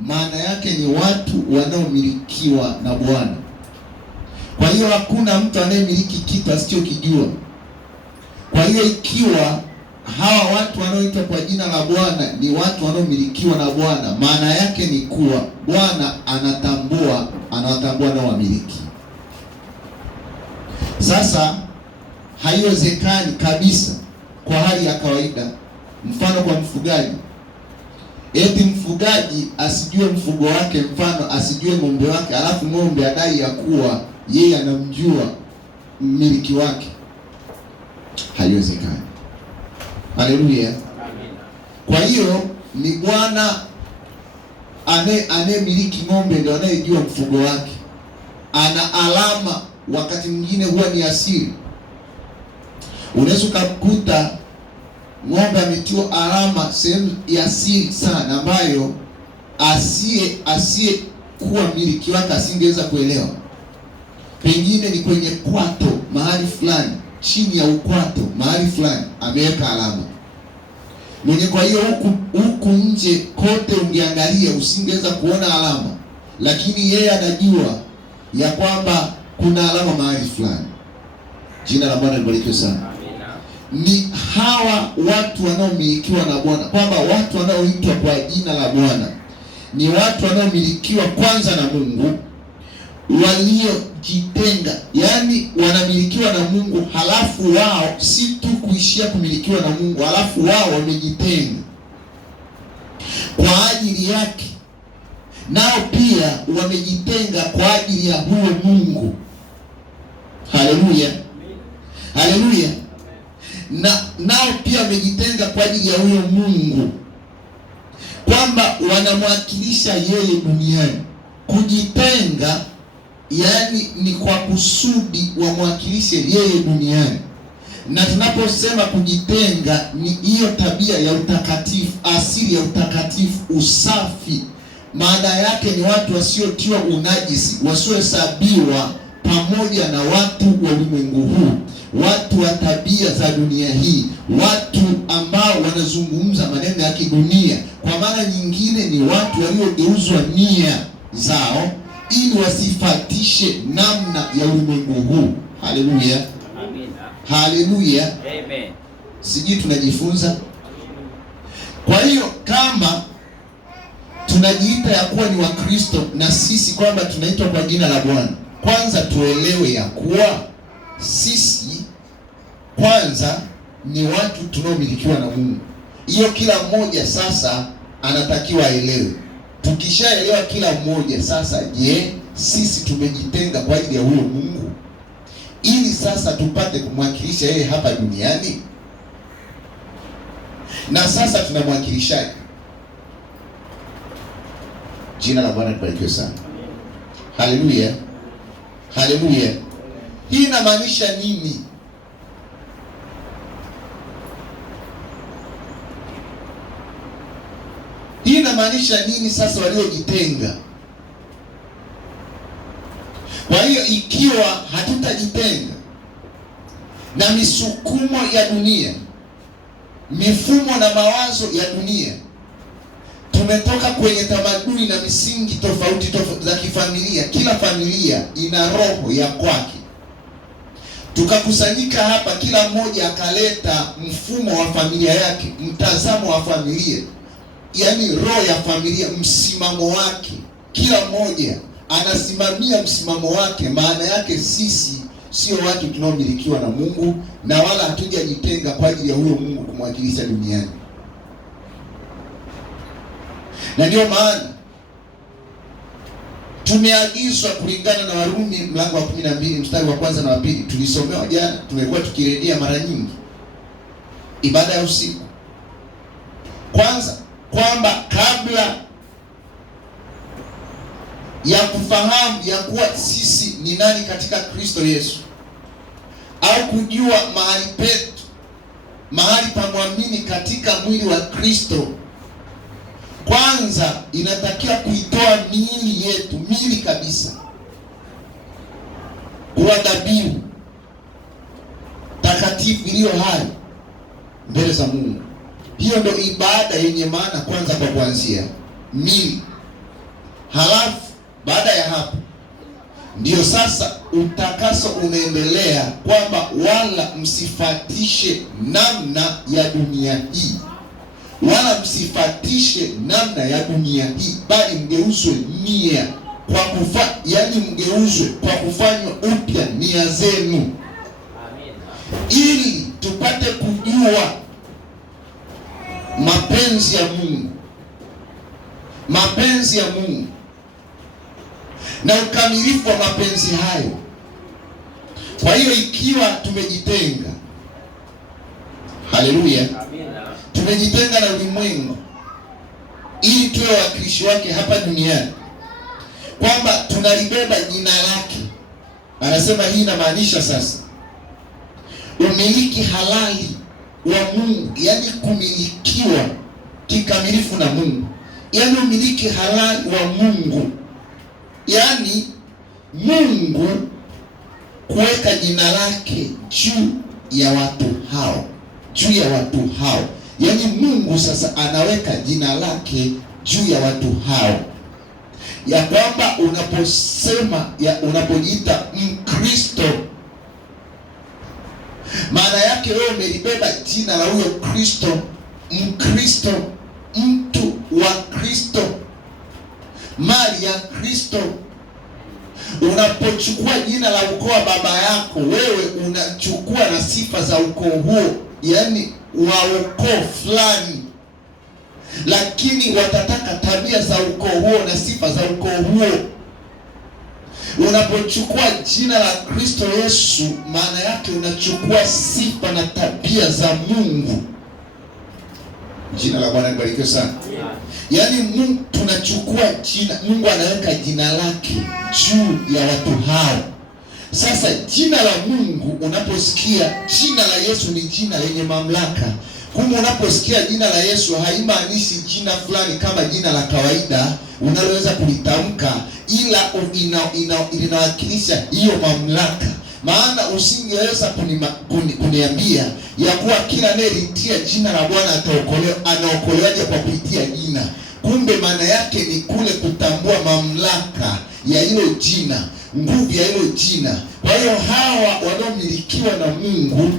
maana yake ni watu wanaomilikiwa na Bwana. Kwa hiyo hakuna mtu anayemiliki kitu asichokijua. Kwa hiyo ikiwa hawa watu wanaoitwa kwa jina la Bwana ni watu wanaomilikiwa na Bwana, maana yake ni kuwa Bwana anawatambua nao wamiliki. Sasa haiwezekani kabisa kwa hali ya kawaida, mfano kwa mfugaji, eti mfugaji asijue mfugo wake, mfano asijue ng'ombe wake, alafu ng'ombe adai ya kuwa yeye anamjua mmiliki wake. Haiwezekani. Haleluya. Kwa hiyo ni Bwana anayemiliki ng'ombe ndio anayejua mfugo wake. Ana alama, wakati mwingine huwa ni asiri. Unaweza kukuta ng'ombe ametiwa alama sehemu ya siri sana, ambayo asiye kuwa mmiliki wake asingeweza kuelewa. Pengine ni kwenye kwato mahali fulani, chini ya ukwato mahali fulani ameweka alama mwenye. Kwa hiyo huku nje kote ungeangalia usingeweza kuona alama, lakini yeye anajua ya kwamba kuna alama mahali fulani. Jina la Bwana libarikiwe sana. Ni hawa watu wanaomilikiwa na Bwana, kwamba watu wanaoitwa kwa jina la Bwana ni watu wanaomilikiwa kwanza na Mungu, waliojitenga, yaani wanamilikiwa na Mungu, halafu wao si tu kuishia kumilikiwa na Mungu, halafu wao wamejitenga kwa ajili yake, nao pia wamejitenga kwa ajili ya huyo Mungu. Haleluya, haleluya. Nao pia wamejitenga kwa ajili ya huyo Mungu, kwamba wanamwakilisha yeye duniani. Kujitenga yaani ni kwa kusudi wamwakilishe yeye duniani. Na tunaposema kujitenga, ni hiyo tabia ya utakatifu, asili ya utakatifu, usafi. Maana yake ni watu wasiotiwa unajisi, wasiohesabiwa pamoja na watu wa ulimwengu huu, watu wa tabia za dunia hii, watu ambao wanazungumza maneno ya kidunia. Kwa maana nyingine ni watu waliogeuzwa nia zao ili wasifatishe namna ya ulimwengu huu. Haleluya, haleluya, amen. Sijui tunajifunza. Kwa hiyo kama tunajiita ya kuwa ni Wakristo na sisi kwamba tunaitwa kwa jina la Bwana, kwanza tuelewe ya kuwa sisi kwanza ni watu tunaomilikiwa na Mungu. Hiyo kila mmoja sasa anatakiwa aelewe. Tukishaelewa kila mmoja sasa, je, sisi tumejitenga kwa ajili ya huyo Mungu ili sasa tupate kumwakilisha yeye hapa duniani? Na sasa tunamwakilishaje? Jina la Bwana libarikiwe sana. Haleluya, haleluya. Hii inamaanisha nini? Hii inamaanisha nini sasa waliojitenga? Kwa hiyo ikiwa hatutajitenga na misukumo ya dunia, mifumo na mawazo ya dunia, tumetoka kwenye tamaduni na misingi tofauti za kifamilia. Kila familia ina roho ya kwake. Tukakusanyika hapa, kila mmoja akaleta mfumo wa familia yake, mtazamo wa familia, yaani roho ya familia, msimamo wake. Kila mmoja anasimamia msimamo wake. Maana yake sisi sio watu tunaomilikiwa na Mungu, na wala hatujajitenga kwa ajili ya huyo Mungu kumwakilisha duniani. Na ndio maana tumeagizwa kulingana na Warumi mlango wa 12 mstari wa kwanza na wa pili. Tulisomewa jana, tumekuwa tukirejea mara nyingi, ibada ya usiku. Kwanza kwamba kabla ya kufahamu ya kuwa sisi ni nani katika Kristo Yesu, au kujua mahali petu, mahali pa mwamini katika mwili wa Kristo, kwanza inatakiwa kuitoa miili yetu, miili kabisa, kuwa dhabihu takatifu iliyo hai mbele za Mungu. Hiyo ndio ibada yenye maana kwanza, kwa kuanzia miili. Halafu baada ya hapo ndio sasa utakaso unaendelea, kwamba wala msifatishe namna ya dunia hii, wala msifatishe namna ya dunia hii, bali mgeuzwe nia kwa mgeuzwe kwa kufanywa upya nia zenu, ili tupate kujua mapenzi ya Mungu, mapenzi ya Mungu na ukamilifu wa mapenzi hayo. Kwa hiyo ikiwa tumejitenga, haleluya, tumejitenga na ulimwengu ili tuwe wawakilishi wake hapa duniani, kwamba tunalibeba jina lake. Anasema hii inamaanisha sasa umiliki halali wa Mungu, yaani kumilikiwa kikamilifu na Mungu, yaani umiliki halali wa Mungu, yaani Mungu kuweka jina lake juu ya watu hao, juu ya watu hao. Yaani Mungu sasa anaweka jina lake juu ya watu hao, ya kwamba unapojiita Mkristo, maana yake wewe umelibeba jina la huyo Kristo. Mkristo, mtu wa Kristo, mali ya Kristo. Unapochukua jina la ukoo wa baba yako, wewe unachukua na sifa za ukoo huo, yaani wa ukoo fulani, lakini watataka tabia za ukoo huo na sifa za ukoo huo. Unapochukua jina la Kristo Yesu, maana yake unachukua sifa na tabia za Mungu. Jina la Bwana libarikiwe sana. Yaani Mungu, tunachukua jina, Mungu anaweka jina lake juu ya watu hao. Sasa jina la Mungu, unaposikia jina la Yesu ni jina lenye mamlaka. Kumbe unaposikia jina la Yesu haimaanishi jina fulani kama jina la kawaida unaloweza kulitamka, ila inawakilisha hiyo mamlaka. Maana usingeweza kuniambia ya kuwa kila anayelitia jina la Bwana anaokolewaje kwa kupitia jina. Kumbe maana yake ni kule kutambua mamlaka ya hilo jina, nguvu ya hilo jina. Kwa hiyo hawa wanaomilikiwa na Mungu,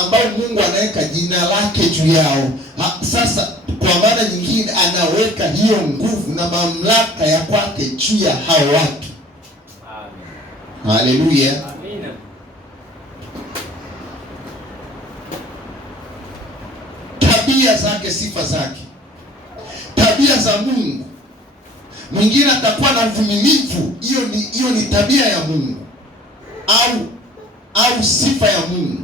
ambao Mungu anaweka jina lake juu yao, sasa kwa maana nyingine anaweka hiyo nguvu na mamlaka ya kwake juu ya hao watu. Amen. Haleluya. Amen. Tabia zake, sifa zake, tabia za Mungu. Mwingine atakuwa na uvumilivu, hiyo ni tabia ya Mungu au sifa ya Mungu.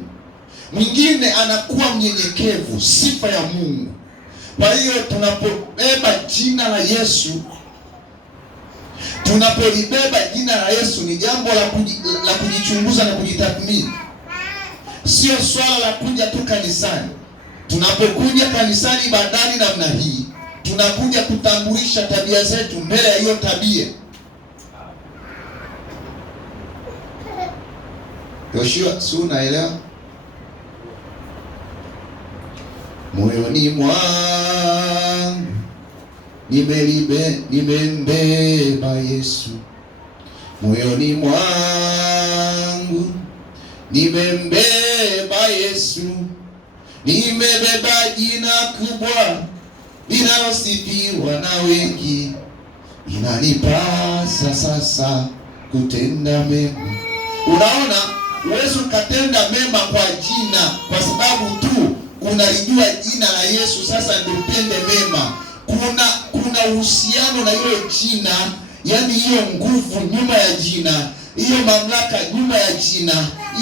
Mwingine anakuwa mnyenyekevu, sifa ya Mungu. Kwa hiyo tunapobeba jina la Yesu, tunapolibeba jina la Yesu ni jambo la kujichunguza na kujitathmini. Sio swala la kuja tu kanisani. Tunapokuja kanisani ibadani namna hii, tunakuja kutambulisha tabia zetu mbele ya hiyo tabia. Yoshua, si unaelewa? Moyoni mwangu nimembeba Yesu, moyoni mwangu nimembeba Yesu, nimebeba jina kubwa linalosifiwa na wengi, inanipasa sasa kutenda mema. Unaona, uwezo ukatenda mema kwa jina kwa sababu tu unalijua jina la Yesu. Sasa ndio utende mema. Kuna uhusiano na hilo jina, yaani hiyo nguvu nyuma ya jina, hiyo mamlaka nyuma ya jina,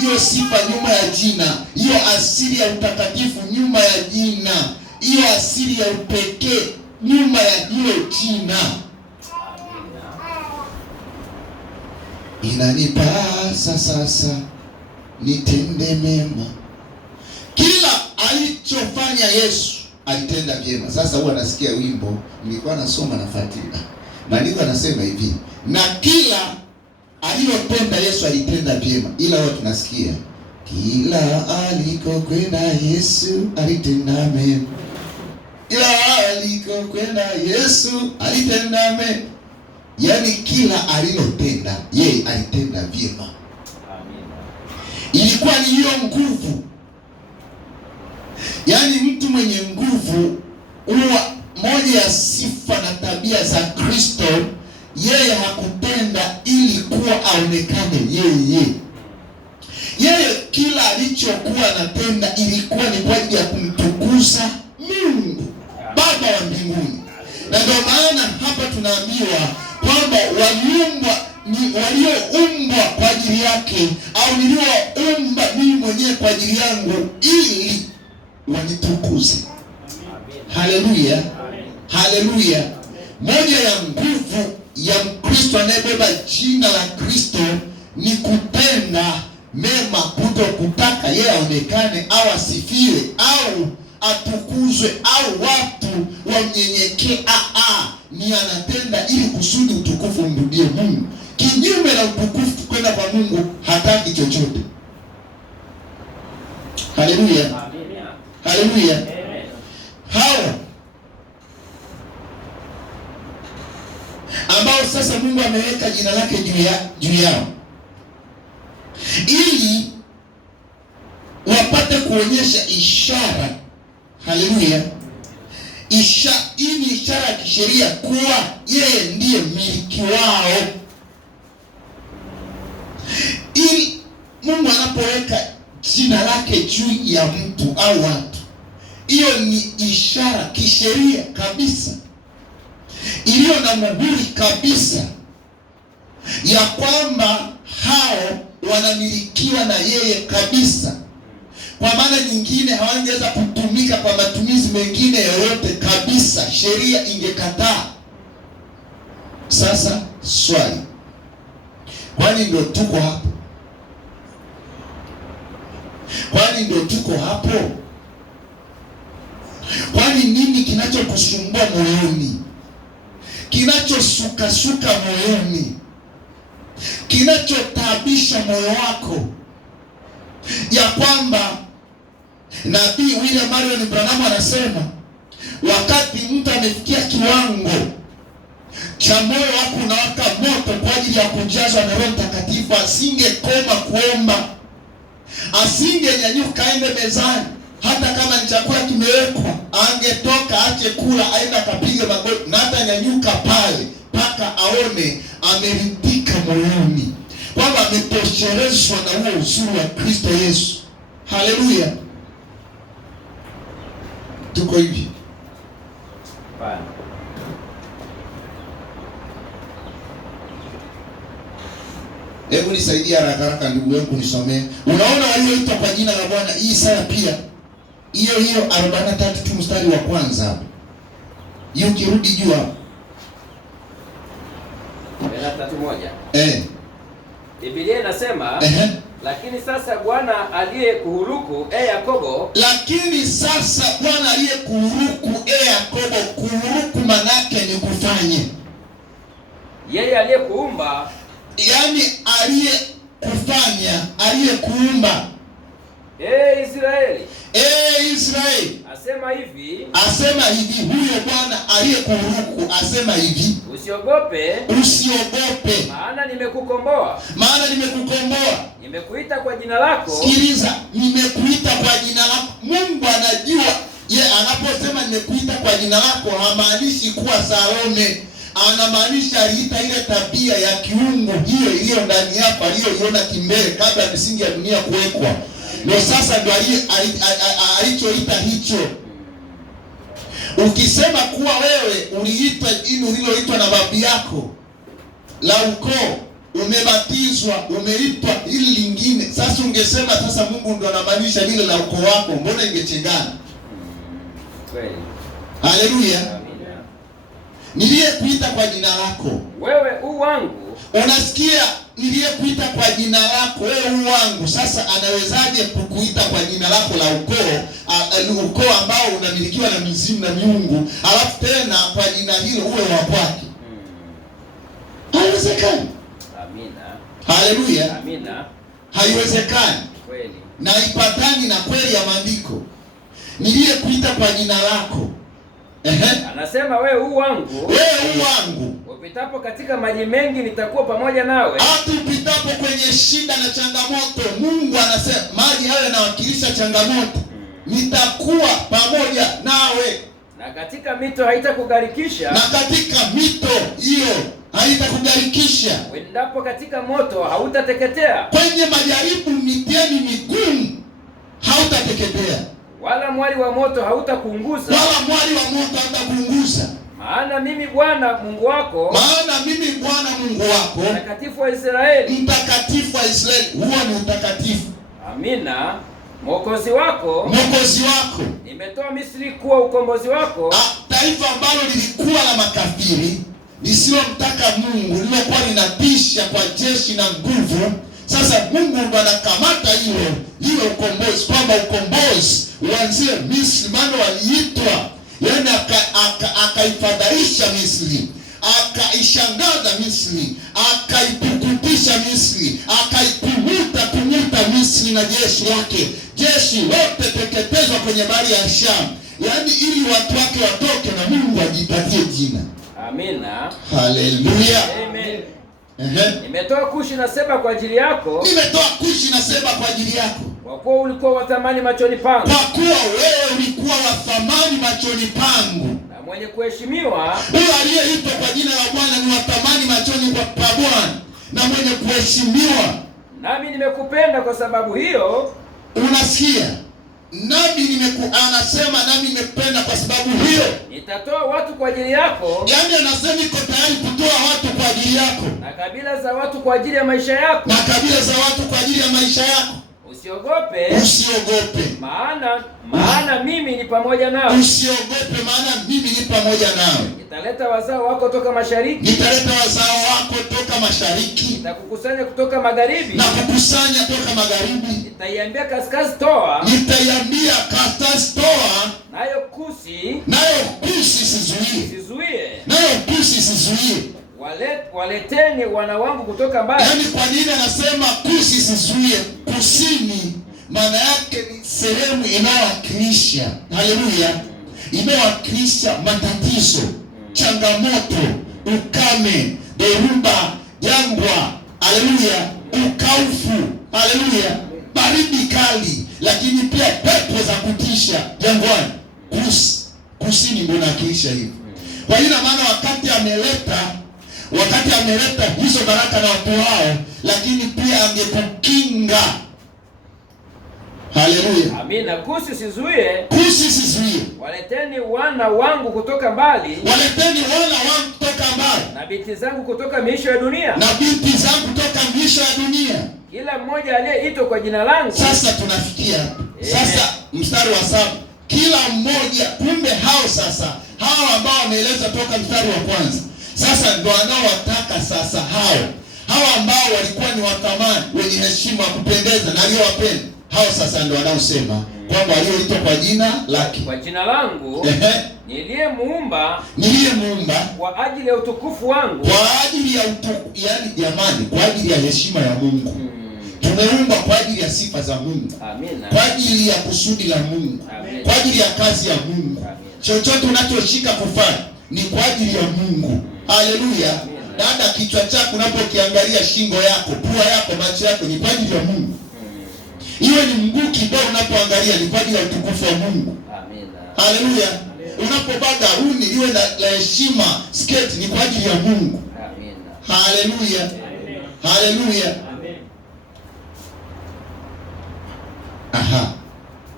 hiyo sifa nyuma ya jina, hiyo asili ya utakatifu nyuma ya jina, hiyo asili ya upekee nyuma ya hilo jina. Inanipasa sasa nitende mema. Kila alichofanya Yesu alitenda vyema. Sasa huwa nasikia wimbo, nilikuwa nasoma nafuatilia. Maandiko anasema hivi, na kila aliyotenda Yesu alitenda vyema. Ila wao tunasikia kila alikokwenda Yesu alitenda mema. Ila alikokwenda Yesu alitenda mema. Yaani kila alilotenda yeye alitenda vyema. Amina. Ilikuwa ni hiyo nguvu. Yaani mtu mwenye nguvu huwa moja ya sifa na tabia za Kristo, yeye hakutenda ili kuwa aonekane yeye. Yeye kila alichokuwa anatenda ilikuwa ni kwa ajili ya kumtukuza Mungu Baba wa mbinguni. Na ndio maana hapa tunaambiwa kwamba walioumbwa kwa ajili yake, au nilioumba mimi mwenyewe kwa ajili yangu ili wanitukuze. Haleluya, haleluya. Moja ya nguvu ya Mkristo anayebeba jina la Kristo ni kupenda mema, kuto kutaka yeye aonekane au asifiwe au atukuzwe au watu wamnyenyekee. Ni anatenda ili kusudi utukufu umrudie Mungu. Kinyume na utukufu kwenda kwa Mungu hataki chochote. Haleluya, haleluya. Hawa ambao sasa Mungu ameweka jina lake juu yao ili wapate kuonyesha ishara. Haleluya. Hii ni ishara ya kisheria kuwa yeye ndiye mmiliki wao. Ili Mungu anapoweka jina lake juu ya mtu au watu, hiyo ni ishara kisheria kabisa, iliyo na muhuri kabisa ya kwamba hao wanamilikiwa na yeye kabisa. Kwa maana nyingine hawangeweza kutumika kwa matumizi mengine yoyote kabisa, sheria ingekataa. Sasa swali, kwani ndio tuko hapo? Kwani ndio tuko hapo? Kwani nini kinachokusumbua moyoni, kinachosukasuka moyoni, kinachotaabisha moyo wako, ya kwamba Nabii William Marion Branham anasema wakati mtu amefikia kiwango cha moyo wako unawaka moto kwa ajili ya kujazwa na Roho Mtakatifu, asingekoma kuomba, asingenyanyuka aende mezani, hata kama ni chakula kimewekwa, angetoka ache kula aenda akapiga magoti, na hata nyanyuka pale mpaka aone ameridhika moyoni kwamba ametoshelezwa na huo uzuri wa Kristo Yesu. Haleluya. Tuko hivi. Hebu nisaidia haraka ndugu yangu nisomee. Unaona walioitwa kwa jina la Bwana, hii Isaya pia hiyo 43 tu mstari wa kwanza hapo. Hiyo kirudi juu hapo. 43:1. Biblia inasema lakini sasa Bwana aliyekuhuruku Yakobo, lakini sasa Bwana aliyekuhuruku Yakobo, kuhuruku manake ni kufanye. Yeye aliyekuumba, yaani aliyekufanya, aliyekuumba. Israeli, Israeli, asema hivi huyo Bwana aliyekuhuruku asema hivi, usiogope, maana nimekukomboa, nimekuita kwa jina lako. Sikiliza, nimekuita kwa jina lako. Mungu anajua anaposema nimekuita kwa jina lako hamaanishi kuwa Salome, anamaanisha aliita ile tabia ya kiungu hiyo iliyo ndani yako aliyoiona kimbele kabla ya misingi ya dunia kuwekwa. Ndio sasa ndio alichoita hicho. Ukisema kuwa wewe uliitwa jina uliloitwa na babu yako la ukoo, umebatizwa, umeitwa hili lingine, sasa ungesema sasa Mungu ndio anamaanisha lile la ukoo wako, mbona ingechengana? Kweli. Haleluya. Niliyekuita kwa jina lako, wewe u wangu. Unasikia? Niliyekuita kwa jina lako, wewe u wangu. Sasa anawezaje kukuita kwa jina lako la ukoo ambao unamilikiwa na mizimu na miungu, alafu tena kwa jina hilo uwe wa kwake? Haiwezekani. Amina. Haleluya. Amina. Haiwezekani. Kweli. Na ipatani na kweli ya maandiko. Niliyekuita kwa jina lako, Anasema wewe u wangu, upitapo katika maji mengi nitakuwa pamoja nawe. Hata upitapo kwenye shida na changamoto, Mungu anasema maji hayo yanawakilisha changamoto. Nitakuwa pamoja nawe. Na katika mito haitakugharikisha. Na katika mito hiyo haitakugharikisha. Uendapo katika moto hautateketea. Kwenye majaribu mitihani migumu hautateketea. Wala mwali wa moto hautakuunguza. Wala mwali wa moto hautakuunguza. Maana mimi Bwana Mungu wako. Maana mimi Bwana Mungu wako. Mtakatifu wa Israeli. Mtakatifu wa Israeli. Huo ni utakatifu. Amina. Mwokozi wako. Mwokozi wako. Nimetoa Misri kuwa ukombozi wako. Taifa ambalo lilikuwa la makafiri, lisilomtaka Mungu, lilokuwa linatisha kwa jeshi na nguvu. Sasa Mungu ndo anakamata hilo liwe ukombozi, kwamba ukombozi uanzie Misri. Maana waliitwa, yaani akaifadhaisha Misri, akaishangaza Misri, akaipukutisha Misri, akaikumuta Misri na jeshi lake. Jeshi lote teketezwa kwenye bahari ya Shamu, yaani ili watu wake watoke na Mungu ajipatie jina. Amina. Haleluya. Amen. Nimetoa Kushi na Seba kwa ajili yako. Nimetoa Kushi na Seba kwa ajili yako. Kwa kuwa ulikuwa wa thamani machoni pangu. Kwa kuwa wewe ulikuwa wa thamani machoni pangu. Na mwenye kuheshimiwa. Huyo aliyeitwa kwa jina la Bwana ni wa thamani machoni pa Bwana, na mwenye kuheshimiwa. Nami nimekupenda kwa sababu hiyo. Unasikia? Anasema nami nimekupenda kwa sababu hiyo. Nitatoa watu kwa ajili yako. Yaani anasema niko tayari kutoa watu kwa ajili yako. Na kabila za watu kwa ajili ya maisha yako. Na kabila za watu kwa ajili ya maisha yako. Usiogope. Usiogope. Maana mimi ni pamoja nawe. Usiogope, maana mimi ni pamoja nawe. Nitaleta wazao wako toka mashariki. Nitaleta wazao wako toka mashariki. Nitakukusanya kutoka magharibi. Na kukusanya toka magharibi. Nitaiambia kaskazini toa. Nitaiambia kaskazini toa. Nayo Kushi sizuie. Nayo Kushi sizuie. Waleteni wana wangu kutoka mbali. Yaani kwa nini anasema Kushi sizuie? Kusini maana yake ni sehemu inayowakilisha, haleluya, inayowakilisha matatizo, changamoto, ukame, dhoruba, jangwa, haleluya, ukaufu, haleluya, baridi kali, lakini pia pepo za kutisha jangwani. Kusini ndio inawakilisha hivi. Kwa hiyo maana wakati ameleta hizo baraka na watu wao, lakini pia angekukinga. Haleluya. Amina. Kushi sizuie. Waleteni wana wangu kutoka mbali. Na binti zangu kutoka miisho ya dunia. Kila mmoja aliyeitwa kwa jina langu. Sasa tunafikia. Sasa mstari wa 7. Kila mmoja, kumbe hao ambao wameeleza toka mstari wa kwanza. Sasa ndio wanaowataka sasa hao ambao walikuwa ni wa thamani, wenye heshima, wa kupendeza na aliyowapenda. Hao sasa ndio wanaosema kwamba walioitwa kwa jina lake. Kwa jina langu niliyemuumba kwa ajili ya utukufu wangu. Kwa ajili ya yaani jamani, kwa ajili ya heshima ya Mungu. Tumeumba kwa ajili ya sifa za Mungu. Amina. Kwa ajili ya kusudi la Mungu. Amina. Kwa ajili ya kazi ya Mungu. Amina. Chochote unachoshika kufanya ni kwa ajili ya Mungu. Haleluya. Dada, kichwa chako unapokiangalia, shingo yako, pua yako, macho yako ni kwa ajili ya Mungu. Iwe ni mguu kidogo unapoangalia ni kwa ajili ya utukufu wa Mungu. Amina. Haleluya. Unapovaa gauni liwe la heshima, sketi ni kwa ajili ya Mungu. Amina. Haleluya. Haleluya. Aha.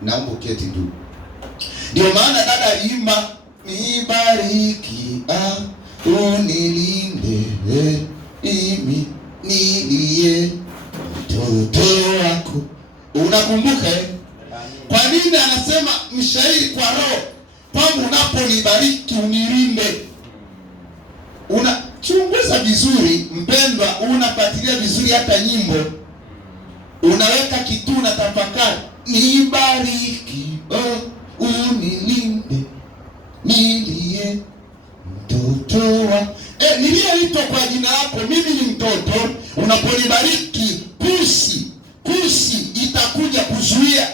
Naomba uketi ndugu. Ndio maana dada aliimba, nibariki, unilinde, mimi niliye mtoto wako. Unakumbuka Kwa nini anasema mshairi kwa roho kwamba unaponibariki unilinde? Unachunguza vizuri mpendwa, unafuatilia vizuri hata nyimbo. Unaweka kitu na tafakari, nibariki, unilinde, niliye mtoto wa niliyeitwa kwa jina lako, mimi ni mtoto. Unaponibariki, kusi itakuja kuzuia.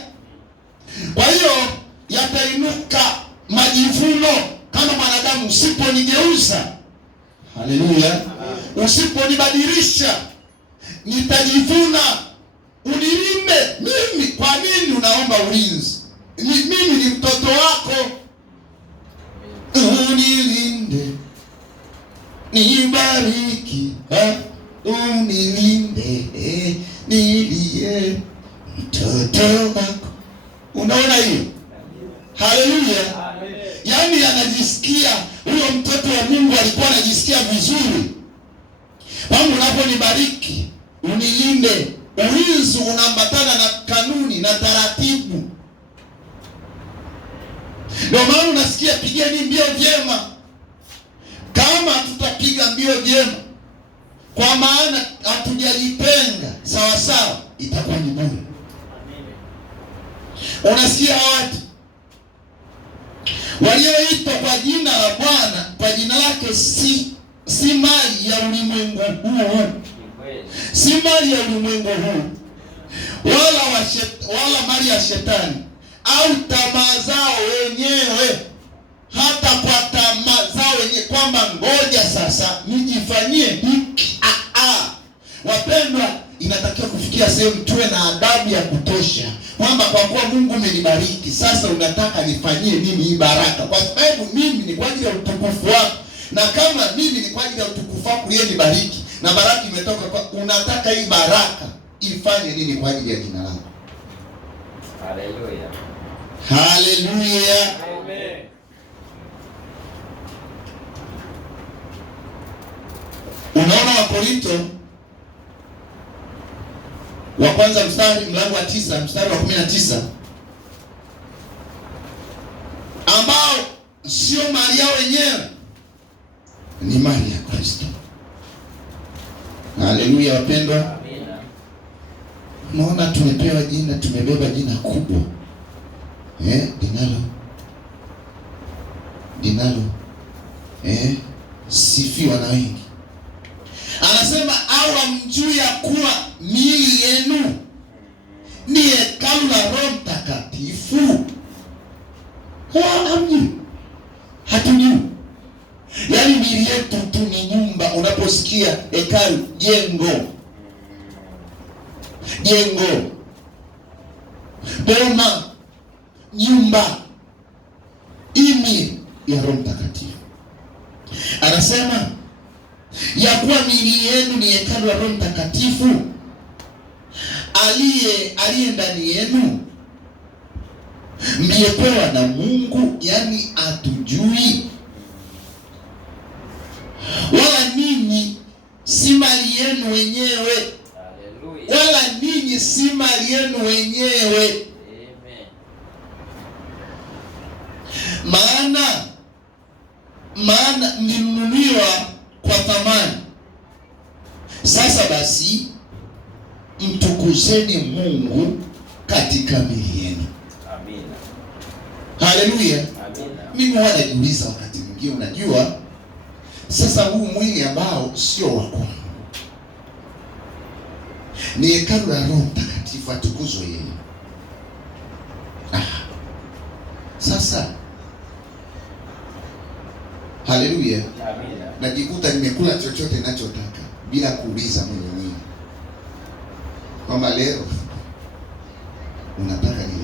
Kwa hiyo yatainuka majivuno kama Haleluya. Usiponibadilisha nitajivuna. Unilinde mimi. Kwa nini unaomba ulinzi? Mimi ni mtoto wako. Unilinde, nibariki, unilinde, nilie mtoto wako. Unaona hiyo? Haleluya. Yaani anajisikia huyo mtoto wa Mungu alikuwa anajisikia vizuri. Mungu unaponibariki, unilinde. Ulinzi unaambatana na kanuni na taratibu. Ndio maana unasikia pigeni mbio vyema. Kama tutapiga mbio vyema, kwa maana hatujajitenga sawa sawa, itakuwa ni bure. Unasikia watu walioitwa kwa jina la Bwana, kwa jina lake si mali ya ulimwengu huu, si mali ya ulimwengu huu, wala mali ya shetani au tamaa zao wenyewe. Hata kwa tamaa zao wenyewe, kwamba ngoja sasa nijifanyie hiki. Wapendwa, inatakiwa kufikia sehemu tuwe na adabu ya kutosha, kwamba kwa kuwa Mungu umenibariki, sasa unataka nifanyie nini hii baraka? Kwa sababu mimi ni kwa ajili ya utukufu wako, na kama mimi ni kwa ajili ya utukufu wako yeye nibariki, na baraka imetoka kwa, unataka hii baraka ifanye nini kwa ajili ya jina lako? Haleluya. Haleluya. Amen. Unaona Wakorinto wa kwanza mlango wa 9 mstari wa 19, ambao sio mali yao wenyewe, ni mali ya Kristo. Haleluya wapendwa. Amina. Unaona tumepewa jina, tumebeba jina kubwa. Dinalo sifiwa na wengi. Anasema au hamjui ya kuwa miili yenu ni hekalu la Roho Mtakatifu? Hamjui? Hatujui. Yaani miili yetu tu ni nyumba. Unaposikia hekalu, jengo, boma, nyumba, imi ya Roho Mtakatifu. Anasema ya kuwa miili yenu ni hekalu la Roho Mtakatifu aliye ndani yenu, mliyepewa na Mungu. Yani hatujui, wala ninyi si mali yenu wenyewe. Wala ninyi si mali yenu wenyewe. Maana mlinunuliwa kwa thamani. Sasa basi mtukuzeni Mungu katika miili yenu. Amina. Haleluya. Amina. Mimi huwa najiuliza wakati mwingine, unajua sasa huu mwili ambao sio wa kwangu, ni hekalu la Roho Mtakatifu, atukuzwe yeye. Sasa haleluya. Amina. Najikuta nimekula chochote ninachotaka bila kuuliza mwenye mwili kwamba leo unataka nini.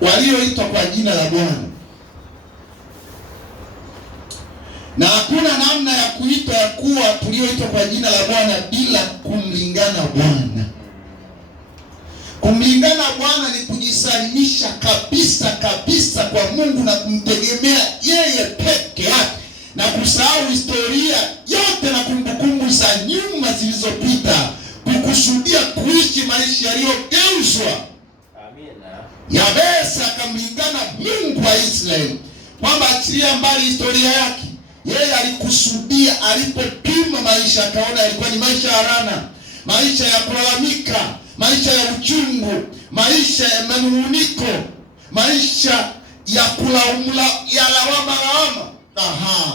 Walioitwa kwa jina la Bwana, na hakuna namna ya kuitwa ya kuwa tulioitwa kwa jina la Bwana bila kumlingana Bwana. Kumlingana Bwana ni kujisalimisha kabisa kwa Mungu na kumtegemea yeye peke yake, na kusahau historia yote na kumbukumbu za nyuma zilizopita, kukusudia kuishi maisha yaliyogeuzwa. Yabesi akamlingana Mungu wa Israeli, kwamba achilia mbali historia yake. Yeye alikusudia, alipopima maisha akaona yalikuwa ni maisha ya laana, maisha ya kulalamika, maisha ya uchungu, maisha ya manunguniko, maisha ya kulaumu, ya lawama.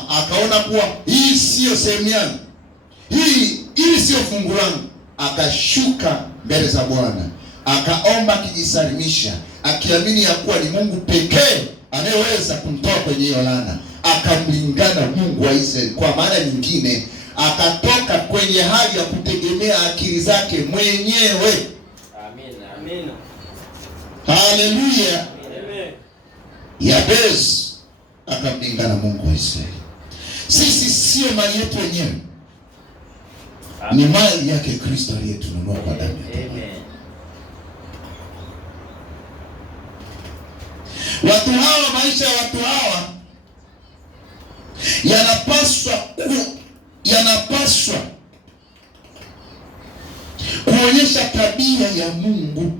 akaona kuwa hii sio sehemu yangu, hii sio fungu langu, akashuka mbele za Bwana, akaomba akijisalimisha, akiamini ya kuwa ni Mungu pekee anayeweza kumtoa kwenye hiyo laana. Akamlingana Mungu wa Israeli. Kwa maana nyingine, akatoka kwenye hali ya kutegemea akili zake mwenyewe. Amina. Amina. Haleluya. Amen. Yabez akamlingana Mungu wa Israeli. Sisi sio mali yetu wenyewe, ni mali yake Kristo aliyetununua kwa damu ya thamani. Watu hawa, maisha ya watu hawa yanapaswa kuonyesha tabia ya Mungu.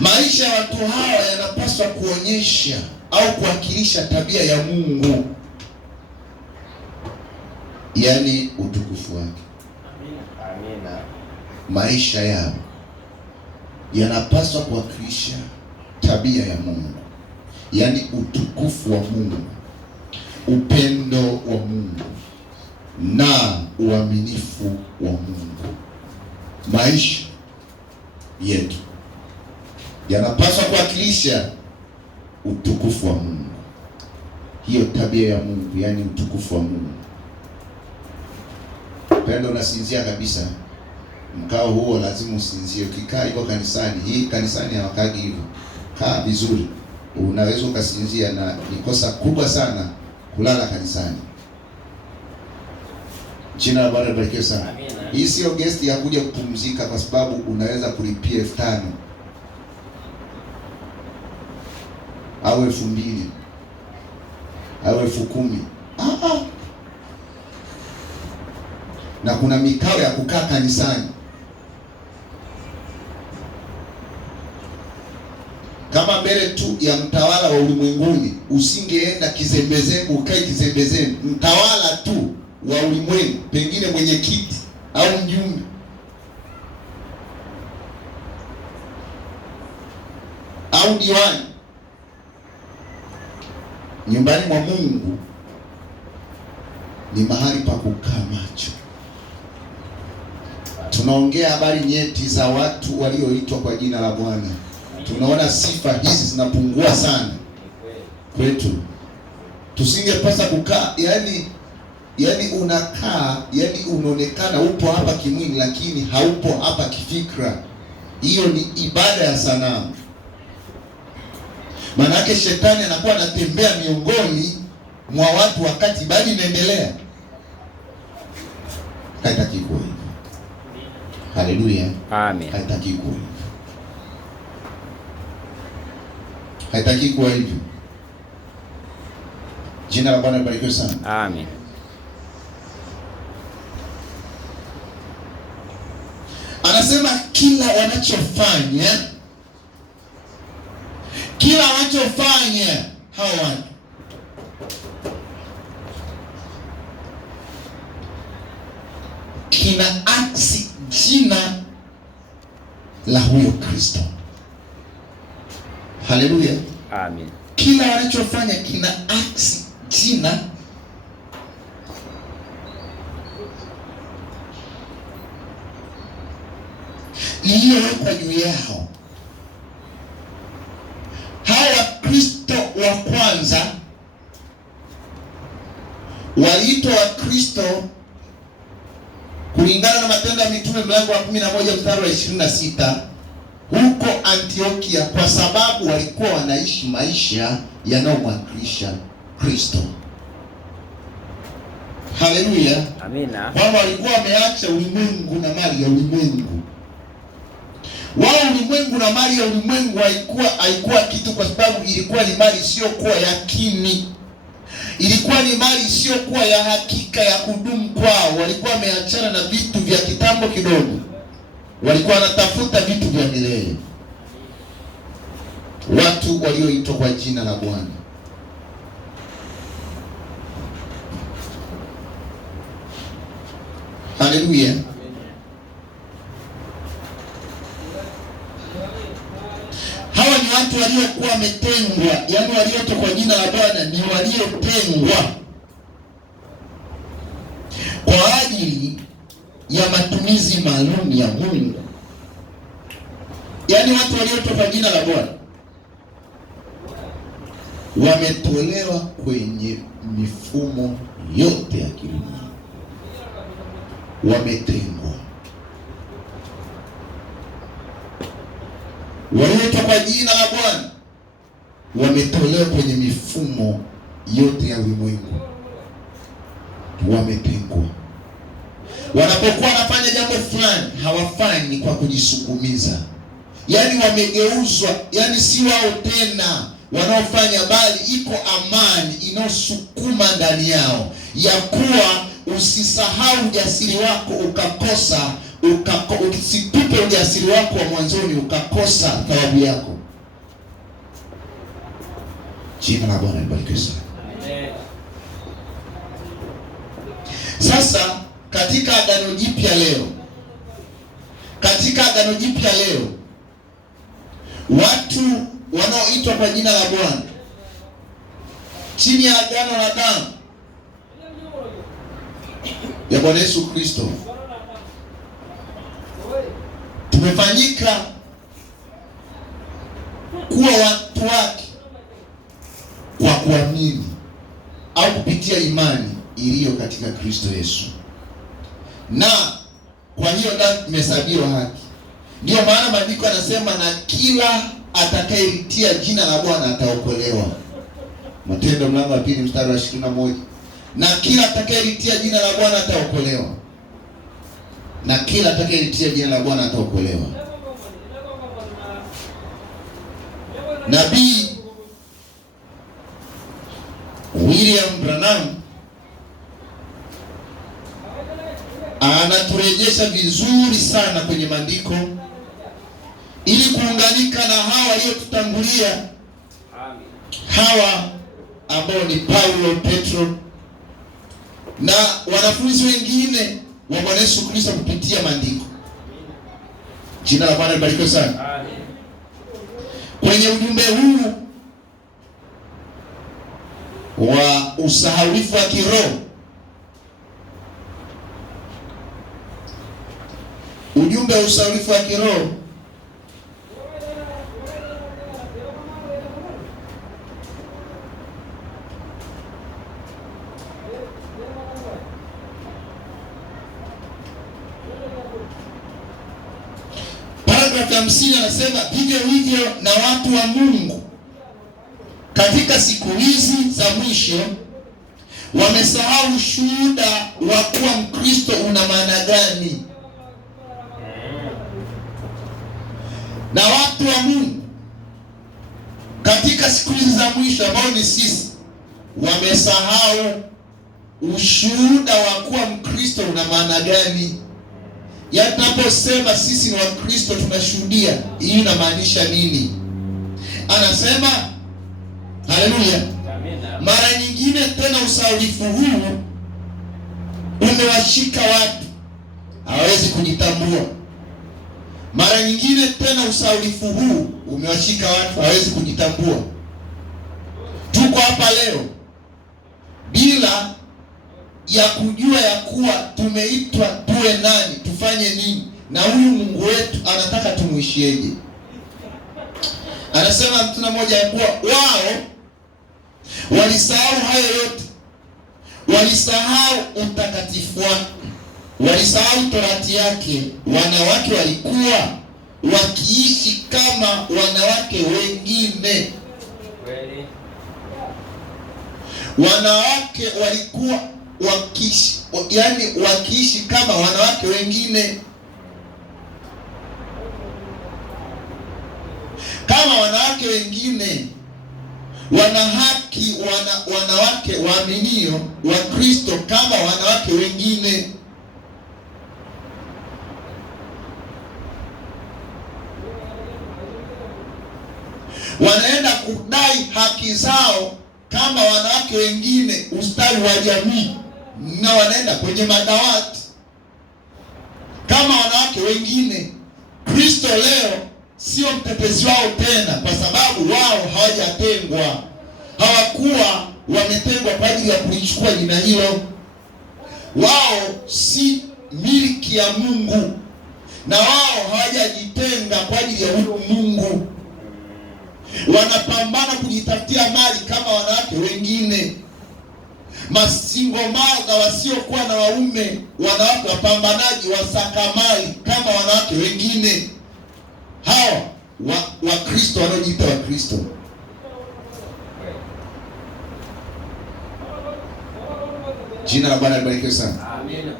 Maisha ya watu hawa yanapaswa kuonyesha au kuwakilisha tabia ya Mungu, yaani utukufu wake. Amina. Maisha yao yanapaswa kuwakilisha tabia ya Mungu, yaani utukufu wa Mungu, upendo wa Mungu na uaminifu wa Mungu. Maisha yetu yanapaswa kuwakilisha utukufu wa Mungu, hiyo tabia ya Mungu, yaani utukufu wa Mungu. Pendo, unasinzia kabisa. Mkao huo lazima usinzie. Ukikaa hivyo kanisani, hii kanisani hawakagi hivyo. Kaa vizuri. Unaweza ukasinzia, na ni kosa kubwa sana kulala kanisani. Jina la Bwana libarikiwe sana. Hii sio guest ya kuja kupumzika, kwa sababu unaweza kulipia 5,000 au 2,000 au 10,000. Na kuna mikao ya kukaa kanisani. Kama mbele tu ya mtawala wa ulimwenguni, usingeenda kizembezembe, ukae kizembezembe. Mtawala tu wa ulimwengu, pengine mwenyekiti au mjumbe, au diwani. Nyumbani mwa Mungu ni mahali pa kukaa macho. Tunaongea habari nyeti za watu walioitwa kwa jina la Bwana. Tunaona sifa hizi zinapungua sana kwetu. Tusingepasa kukaa, yani unakaa, yani unaonekana upo hapa kimwili, lakini haupo hapa kifikra. Hiyo ni ibada ya sanamu. Maanake shetani anakuwa anatembea miongoni mwa watu wakati ibada inaendelea. Haitaki kuwa hivyo. Haleluya. Amen. Haitaki kuwa hivyo. Haitaki kuwa hivyo. Jina la Bwana libarikiwe sana. Amen. Anasema kila wanachofanya hao watu kina aksi jina la huyo Kristo. Haleluya. Amen. Kila wanachofanya kina aksi jina lililowekwa juu yao. Hawa Kristo wa kwanza waliitwa Wakristo kulingana na Matendo ya Mitume mlango wa 11 mstari wa 26 huko Antiokia, kwa sababu walikuwa wanaishi maisha yanayomwakilisha Kristo. Haleluya. Amina. Kwamba walikuwa wameacha ulimwengu na mali ya ulimwengu. Wao ulimwengu na mali ya ulimwengu haikuwa kitu, kwa sababu ilikuwa ni mali isiyokuwa yakini. Ilikuwa ni mali isiyokuwa ya hakika ya kudumu kwao. Walikuwa wameachana na vitu vya kitambo kidogo. Walikuwa wanatafuta vitu vya milele. Watu walioitwa kwa jina la Bwana. Haleluya. Hawa ni watu waliokuwa wametengwa, yaani walioitwa kwa jina la Bwana ni waliotengwa kwa ajili ya matumizi maalum ya Mungu. Yaani watu walioitwa kwa jina la Bwana wametolewa kwenye mifumo yote ya kilimwengu, wametengwa. Walioitwa kwa jina la Bwana wametolewa kwenye mifumo yote ya ulimwengu, wametengwa. Wanapokuwa wanafanya jambo fulani, hawafanyi kwa kujisukumiza, yaani wamegeuzwa, yaani si wao tena wanaofanya, bali iko amani inayosukuma ndani yao, ya kuwa usisahau ujasiri wako ukakosa, usitupe ujasiri wako wa mwanzoni ukakosa thawabu yako. Jina la Bwana libarikiwe sana. Sasa katika Agano Jipya leo, watu wanaoitwa kwa jina la Bwana chini ya agano la damu ya Bwana Yesu Kristo, tumefanyika kuwa watu wake kwa kuamini au kupitia imani iliyo katika Kristo Yesu, na kwa hiyo damu tumehesabiwa haki. Ndiyo maana maandiko yanasema, na kila atakayelitia jina la Bwana ataokolewa. Matendo mlango wa 2 mstari wa 21. Na kila atakayelitia jina la Bwana ataokolewa. Na kila atakayelitia jina la Bwana ataokolewa. Nabii William Branham anaturejesha vizuri sana kwenye maandiko ili kuunganika na hawa waliotutangulia, hawa ambao ni Paulo, Petro na wanafunzi wengine wa Bwana Yesu Kristo kupitia maandiko. Jina la Bwana libarikiwe sana. Kwenye ujumbe huu wa usahaulifu wa kiroho, ujumbe wa usahaulifu wa kiroho, paragrafu ya 50 anasema, vivyo hivyo na watu wa Mungu katika siku hizi za mwisho wamesahau ushuhuda wa kuwa Mkristo una maana gani. Na watu wa Mungu katika siku hizi za mwisho, ambao ni sisi, wamesahau ushuhuda wa kuwa Mkristo una maana gani. Ya tunaposema sisi ni Wakristo tunashuhudia, hii inamaanisha nini? Anasema haleluya. Mara nyingine tena usahaulifu huu umewashika watu, hawezi kujitambua. Mara nyingine tena usahaulifu huu umewashika watu, hawezi kujitambua. Tuko hapa leo bila ya kujua ya kuwa tumeitwa tuwe nani, tufanye nini, na huyu Mungu wetu anataka tumuishieje. Anasema mtu mmoja ya kuwa wao walisahau hayo yote, walisahau utakatifu wake, walisahau torati yake. Wanawake walikuwa wakiishi kama wanawake wengine. Wanawake walikuwa wakiishi kama wanawake wengine. Kama wanawake wengine wana haki, wanawake waaminio wa Kristo kama wanawake wengine. Wanaenda kudai haki zao kama wanawake wengine, ustawi wa jamii, na wanaenda kwenye madawati kama wanawake wengine. Kristo leo sio mtetezi wao tena, kwa sababu wao hawajatengwa, hawakuwa wametengwa kwa ajili ya kulichukua jina hilo. Wao si miliki ya Mungu, na wao hawajajitenga kwa ajili ya huyo Mungu. Wanapambana kujitafutia mali kama wanawake wengine, masingo maza wasiokuwa na waume, wanawake wapambanaji, wasaka mali kama wanawake wengine. Hawa Wakristo wanaojiita Wakristo, jina la Bwana libarikiwe sana. Amina.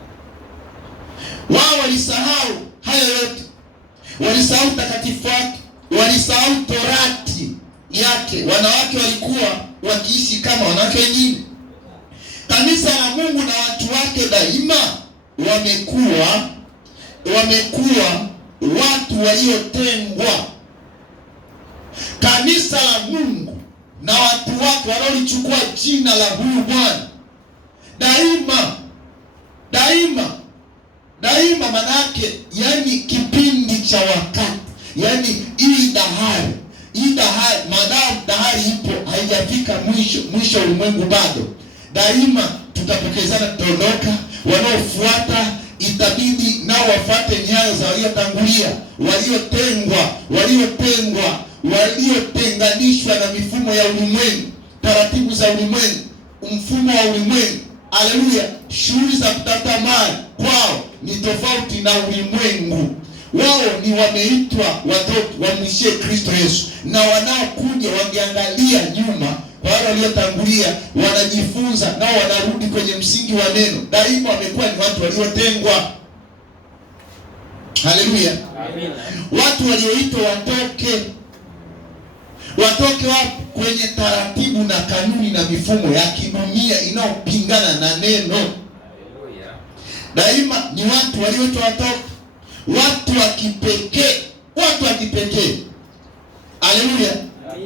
Wao walisahau haya yote, walisahau utakatifu wake, walisahau torati yake. Wanawake walikuwa wakiishi kama wanawake wengine. Kanisa la Mungu na watu wake daima wamekuwa watu waliotengwa. Kanisa la Mungu na watu wake wanaolichukua jina la huyu Bwana daima, manake yani kipindi cha wakati, yani hii dahari maadamu dahari ipo, haijafika mwisho ulimwengu bado, daima tutapokezana, tutaondoka. Wanaofuata itabidi nao wafuate nyayo za waliotangulia, waliotenganishwa na mifumo ya ulimwengu, taratibu za ulimwengu, mfumo wa ulimwengu. Haleluya! Shughuli za kutafuta mali kwao ni tofauti na ulimwengu. Wao ni wameitwa watoto wamwishie Kristo Yesu, na wanaokuja wangeangalia nyuma kwa wale waliotangulia, wanajifunza nao wanarudi kwenye msingi wa neno. Daima wamekuwa ni watu waliotengwa. Haleluya! Amina. Watu walioitwa watoke wapi? Kwenye taratibu na kanuni na mifumo ya kidunia inayopingana na neno. Haleluya. Daima ni watu walioitwa watu wa kipekee. Haleluya.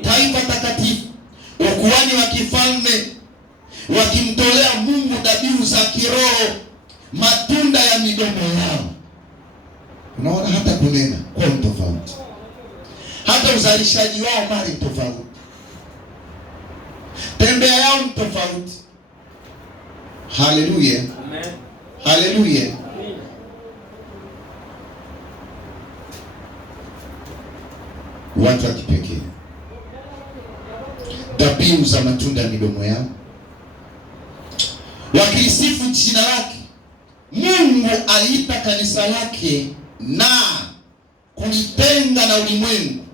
Taifa takatifu, ukuhani wa kifalme, wakimtolea Mungu dhabihu za kiroho, matunda ya midomo yao. Unaona, hata kunena kwa tofauti, hata uzalishaji wao mali tofauti, tembea yao ni tofauti. Haleluya. Amen. Haleluya. Amen. Watu wa kipekee, dhabihu za matunda ya midomo yao, wakisifu jina lake. Mungu aliita kanisa lake na kulitenga na ulimwengu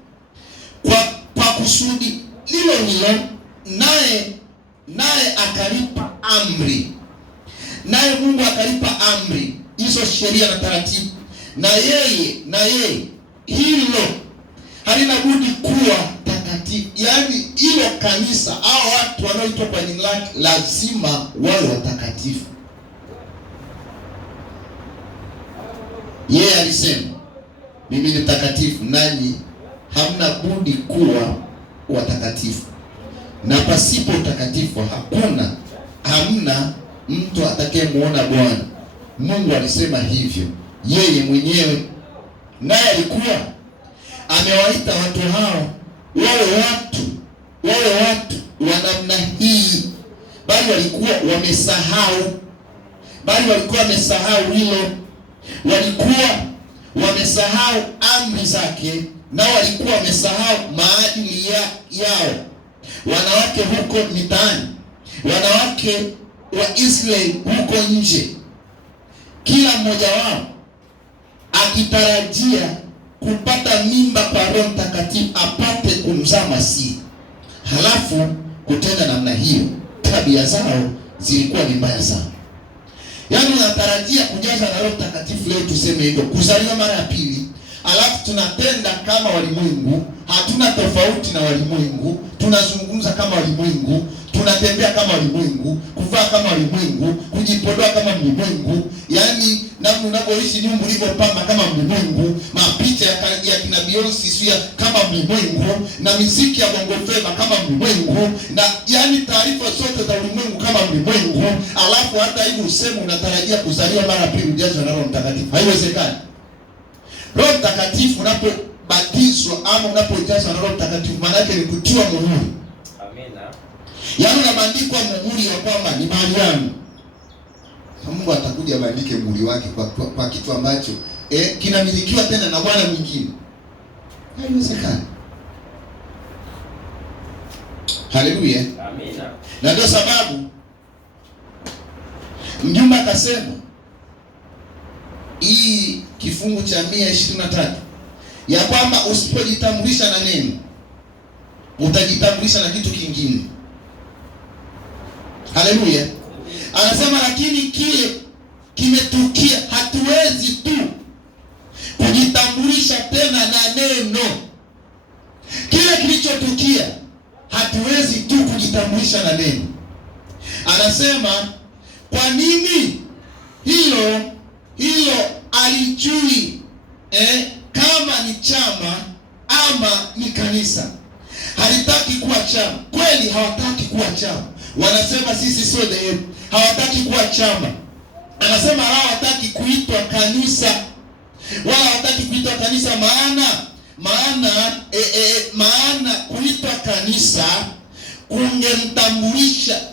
kwa kusudi hilo, naye akalipa amri. Naye Mungu akalipa amri hizo, sheria na taratibu, na yeye hilo halina budi kuwa takatifu. Yaani hilo kanisa au watu wanaoitwa kwa jina lake lazima wawe watakatifu. Yeye alisema, mimi ni takatifu, nanyi hamna budi kuwa watakatifu, na pasipo utakatifu hamna mtu atakayemuona Bwana. Mungu alisema hivyo yeye mwenyewe, naye alikuwa amewaita watu hao wawe watu wa namna hii, bali walikuwa wamesahau hilo. Walikuwa wamesahau amri zake, na walikuwa wamesahau maadili yao. Wanawake huko mitaani, wanawake wa Israeli huko nje, kila mmoja wao akitarajia kupata mimba kwa Roho Mtakatifu apate kumzaa Masihi, halafu kutenda namna hiyo. Tabia zao zilikuwa ni mbaya sana. Yaani unatarajia kujaza na Roho Mtakatifu leo, tuseme hivyo, kuzaliwa mara ya pili, alafu tunatenda kama walimwengu. Hatuna tofauti na walimwengu, tunazungumza kama walimwengu, tunatembea kama walimwengu, kuvaa kama walimwengu, kujipodoa kama walimwengu. Yaani namna unavyoishi, nyumba ulivyopamba kama walimwengu, mapicha ya kina Beyonce sio kama walimwengu, na muziki ya Bongo Flava kama walimwengu, na yaani taarifa zote za ulimwengu kama walimwengu. Alafu hata hivi useme unatarajia kuzaliwa mara pili ujazwe na Roho Mtakatifu. Haiwezekani. Roho Mtakatifu unapobatizwa ama unapojazwa na Roho Mtakatifu, maana yake ni kutiwa muhuri. Amina. Yaani unabandikwa muhuri wa kwamba ni mali yangu. Mungu atakuja abandike muhuri wake kwa kitu ambacho kinamilikiwa tena na bwana mwingine. Haiwezekani. Haleluya. Amina. Na ndio sababu mjumbe akasema hii kifungu cha 123 ya kwamba usipojitambulisha na neno utajitambulisha na kitu kingine. Haleluya. Anasema lakini kile kimetukia, hatuwezi tu kujitambulisha tena na neno. Kile kilichotukia hatuwezi tu kujitambulisha na neno. Anasema kwa nini? Hilo alijui kama ni chama ama ni kanisa. Halitaki kuwa chama. Kweli hawataki kuwa chama. Wanasema sisi sio dhehebu. Hawataki kuwa chama. Anasema hawataki kuitwa kanisa. Wala hawataki kuitwa kanisa maana kuitwa kanisa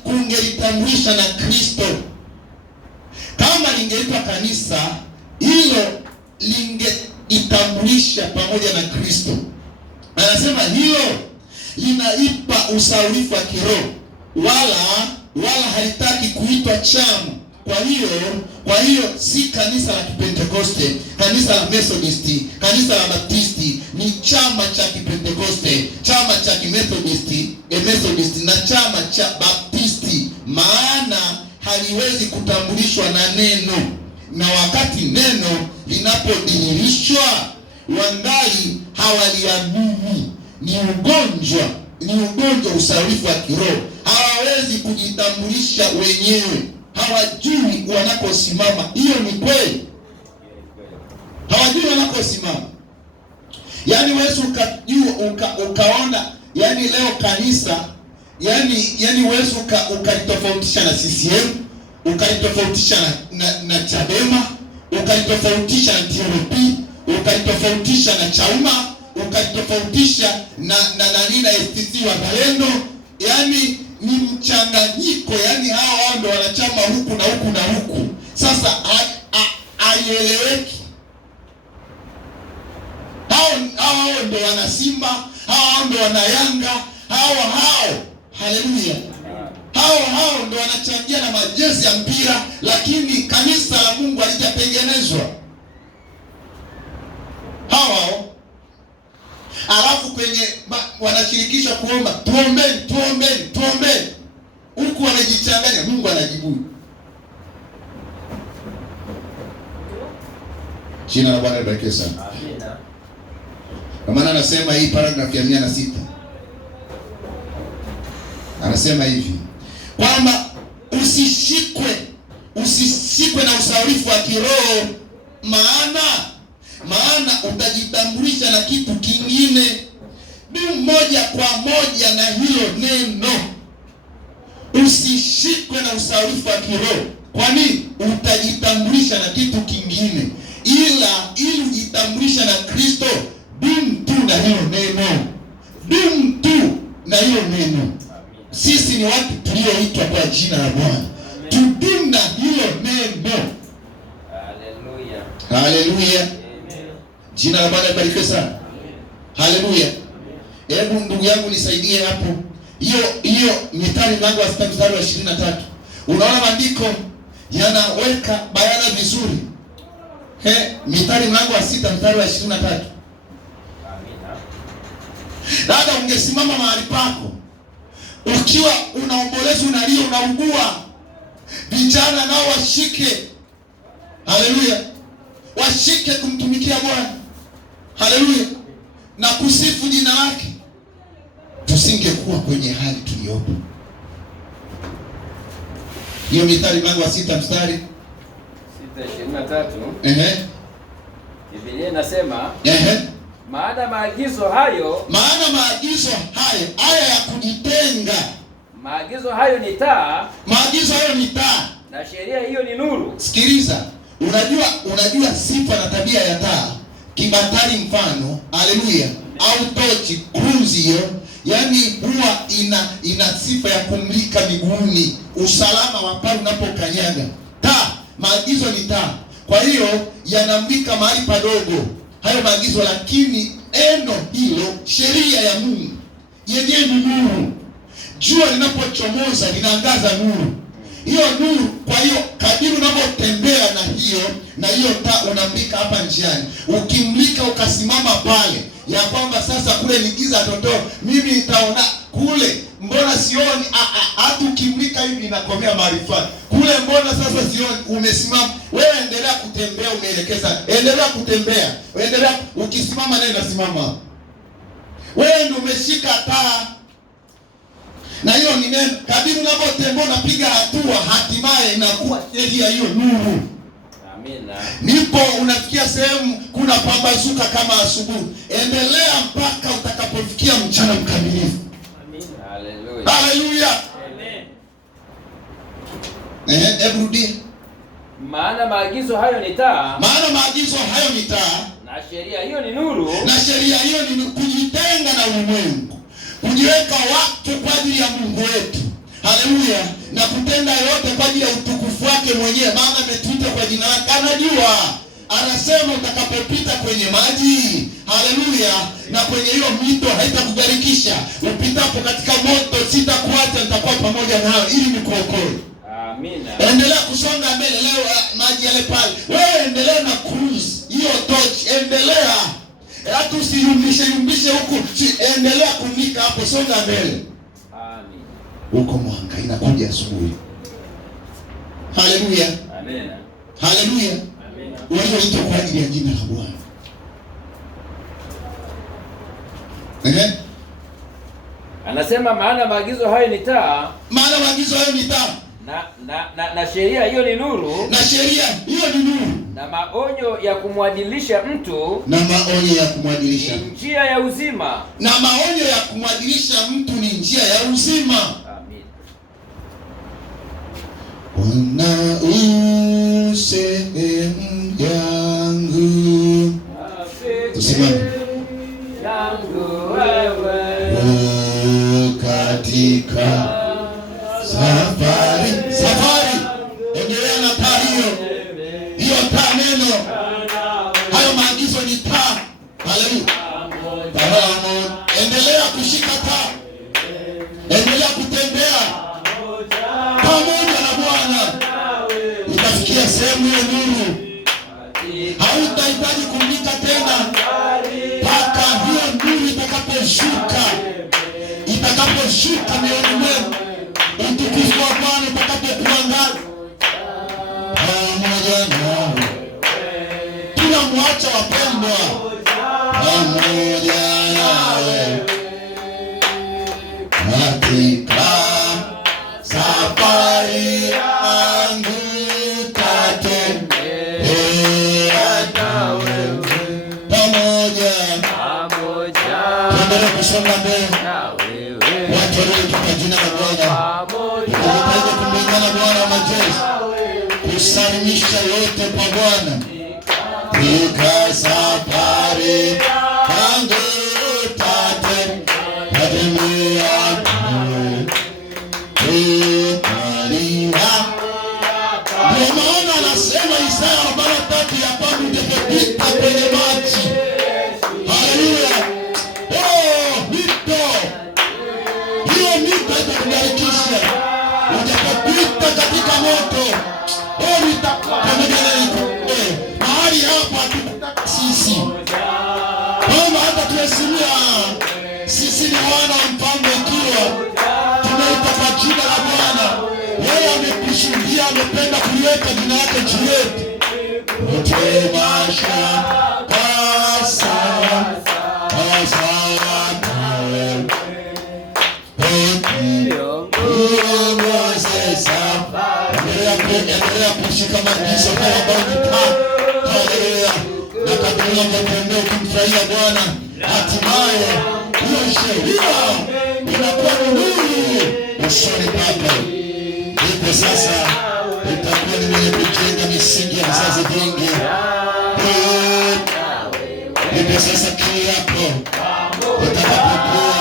kungelitambulisha na Kristo. Kama lingeitwa kanisa, hilo lingeitambulisha pamoja na Kristo. Anasema hilo linaipa ushaurifu wa kiroho, wala halitaki kuitwa chama. Kwa hiyo si kanisa la Kipentekoste, kanisa la Methodisti, kanisa la Baptisti, ni chama cha Kipentekoste, chama cha Kimethodisti, Methodisti na chama cha Baptisti, maana haliwezi kutambulishwa na neno. Na wakati neno linapodhihirishwa, wangali hawaliamini. Ni ugonjwa ushaurifu wa kiroho. Hawawezi kujitambulisha wenyewe. Hawajui wanakosimama. Hiyo ni kweli. Hawajui wanakosimama. Yaani wewe ukaona leo kanisa wewe ukalitofautisha na CCM, ukalitofautisha na Chadema, ukalitofautisha na TLP, ukalitofautisha na Chauma, ukalitofautisha na STC Wazalendo. Yaani ni mchanganyiko, hao ndio wanachama huku na huku na huku. Sasa haieleweki. Hao ndio wana Simba, hao ndio wana Yanga, hao. Haleluya. Hao ndio wanachangia na majezi ya mpira, lakini kanisa la Mungu halijatengenezwa. Hao alafu kwenye wanashirikisha kuomba, tuombeni. Huku wanajichanganya, Mungu anajibu. Jina la Bwana libarikiwe sana. Amina. Kwa maana anasema hii paragraph ya 106. Anasema hivi kwamba usishikwe na ushaurifu wa kiroho, maana utajitambulisha na kitu kingine. Dumu moja kwa moja na hilo neno. Usishikwe na ushaurifu wa kiroho. Kwa nini? Utajitambulisha na kitu kingine. Ili ujitambulisha na Kristo, dumu tu na hilo neno. Dumu tu na hilo neno. Sisi ni watu tulioitwa kwa jina la Bwana. Tudumu na hilo neno. Haleluya. Jina la Bwana libarikiwe sana. Haleluya. Hebu ndugu yangu nisaidie hapo. Hiyo Mithali mlango wa 6 mstari wa 23. Unaona maandiko yanaweka bayana vizuri. Mithali mlango wa 6 mstari wa 23. Amina. Dada, ungesimama mahali pako ukiwa unaomboleza, unalia, unaugua, vijana nao washike. Haleluya. Washike kumtumikia Bwana. Haleluya. Na kusifu jina lake. Tusingekuwa kwenye hali tuliyopo. Hiyo Mithali mlango wa 6 mstari 6:23. Biblia inasema maana maagizo hayo haya ya kujitenga, maagizo hayo ni taa, na sheria hiyo ni nuru. Sikiliza, unajua sifa na tabia ya taa. kibatari mfano, haleluya, au tochi, cruise hiyo, yani huwa ina sifa ya kumlika miguuni, usalama wa pale unapokanyaga. Taa, maagizo ni taa. Kwa hiyo yanamlika mahali padogo hayo maagizo, lakini eno hilo, sheria ya Mungu yenyewe ni nuru. Jua linapochomoza linaangaza nuru. Hiyo nuru, kwa hiyo kadiri unapotembea na hiyo taa unamlika hapa njiani. Ukimlika ukasimama pale ya kwamba sasa kule ni giza totoo, mimi nitaona kule, mbona sioni? Hata ukimlika hivi inakomea maarifa. Kule mbona sasa sioni? Umesimama. Wewe endelea kutembea, umeelekeza. Endelea kutembea. Endelea, ukisimama naye nasimama. Wewe ndio umeshika taa. Na hiyo ni neno. Kadiri unapotembea unapiga hatua, hatimaye inakuwa sheria hiyo nuru. Amina. Nipo unafikia sehemu kuna pambazuka kama asubuhi. Endelea mpaka utakapofikia mchana mkamilifu. Amina. Haleluya. Haleluya. Amen. Hebu rudi. Maana maagizo hayo ni taa. Maana maagizo hayo ni taa. Na sheria hiyo ni nuru. Na sheria hiyo ni kujitenga na ulimwengu. Kujiweka wakfu kwa ajili ya Mungu wetu. Haleluya. Na kutenda yote kwa ajili ya utukufu wake mwenyewe, maana ametuita kwa jina lake. Anajua. Anasema utakapopita kwenye maji, haleluya, na kwenye hiyo mito haitakugarikisha. Upitapo katika moto sitakuacha, nitakuwa pamoja nawe ili nikuokoe. Amina. Endelea kusonga mbele. Leo maji yale pale. Wewe endelea na cruise. Hiyo torch endelea. Hata usiyumbishe huku. Endelea kumika hapo, songa mbele. Amen. Huko mwanga inakuja asubuhi. Haleluya. Amen. Haleluya. Amen. Walioitwa kwa ajili ya jina la Bwana. Anasema maana maagizo hayo ni taa. Maana maagizo hayo ni taa. Na sheria hiyo ni nuru. Na sheria hiyo ni nuru. Na maonyo ya kumwadilisha mtu. Na maonyo ya kumwadilisha. Ni njia ya uzima. Na maonyo ya kumwadilisha mtu ni njia ya uzima. Amen. Bwana sehemu yangu. Tusimame. Yangu wewe. Katika safari. Endelea na taa hiyo. Hiyo taa neno. Hayo maagizo ni taa. Haleluya. Endelea kushika taa. Endelea kutembea pamoja na Bwana. Utafikia sehemu ya nuru. Hautahitaji kumlika tena mpaka hiyo nuru itakaposhuka. Itakaposhuka mioyoni mwenu, utukufu wa Bwana utakapokuangaza pamoja nawe. Tunamwacha wapendwa pamoja nawe katika safari yangu, tatembea nawe pamoja. Tuendelee kusonga mbele. Watu waliotoka jina la Bwana, tunahitaji kumwingana Bwana wa majeshi, kusalimisha yote kwa Bwana. Katika safari yangu tatembea nawe. Ndio maana anasema Isaya 43 ya kwamba utapita kwenye maji. Haleluya. Mito. Hiyo mito itakubarikisha. Utapita katika moto. Mahali hapa sisi. Kama hata tuhesimia sisi ni wana wa mfalme, ikiwa tunaita kwa jina la Bwana. Yeye amekushuhudia, amependa kuliweka jina lake juu yetu. Utemasha kasawa nawe. Endelea kushika maagizo haya ambayo ni taa. Haleluya. Na kadri unavyotembea ukimfurahia Bwana, hatimaye hiyo sheria inakuwa ni nuru usoni pako. Ndipo sasa utakuwa ni mwenye kujenga misingi ya vizazi vingi. Mwambie sasa kiu yako utakapokuwa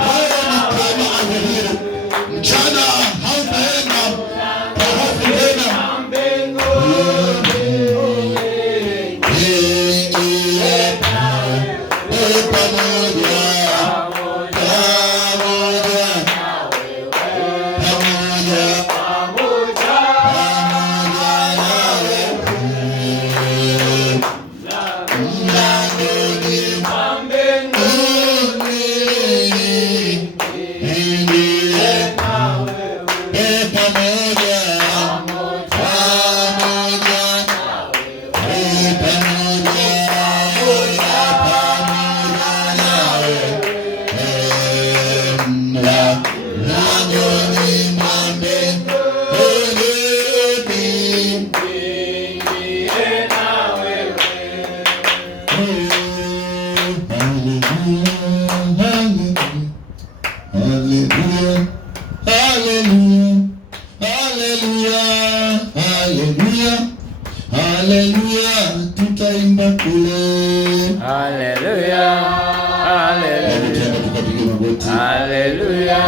wewe ni kama adhuhuri, mchana hautaenda kwa hofu tena. Haleluya, tutaimba kule. Haleluya, haleluya, Hebu tukapiga magoti. haleluya.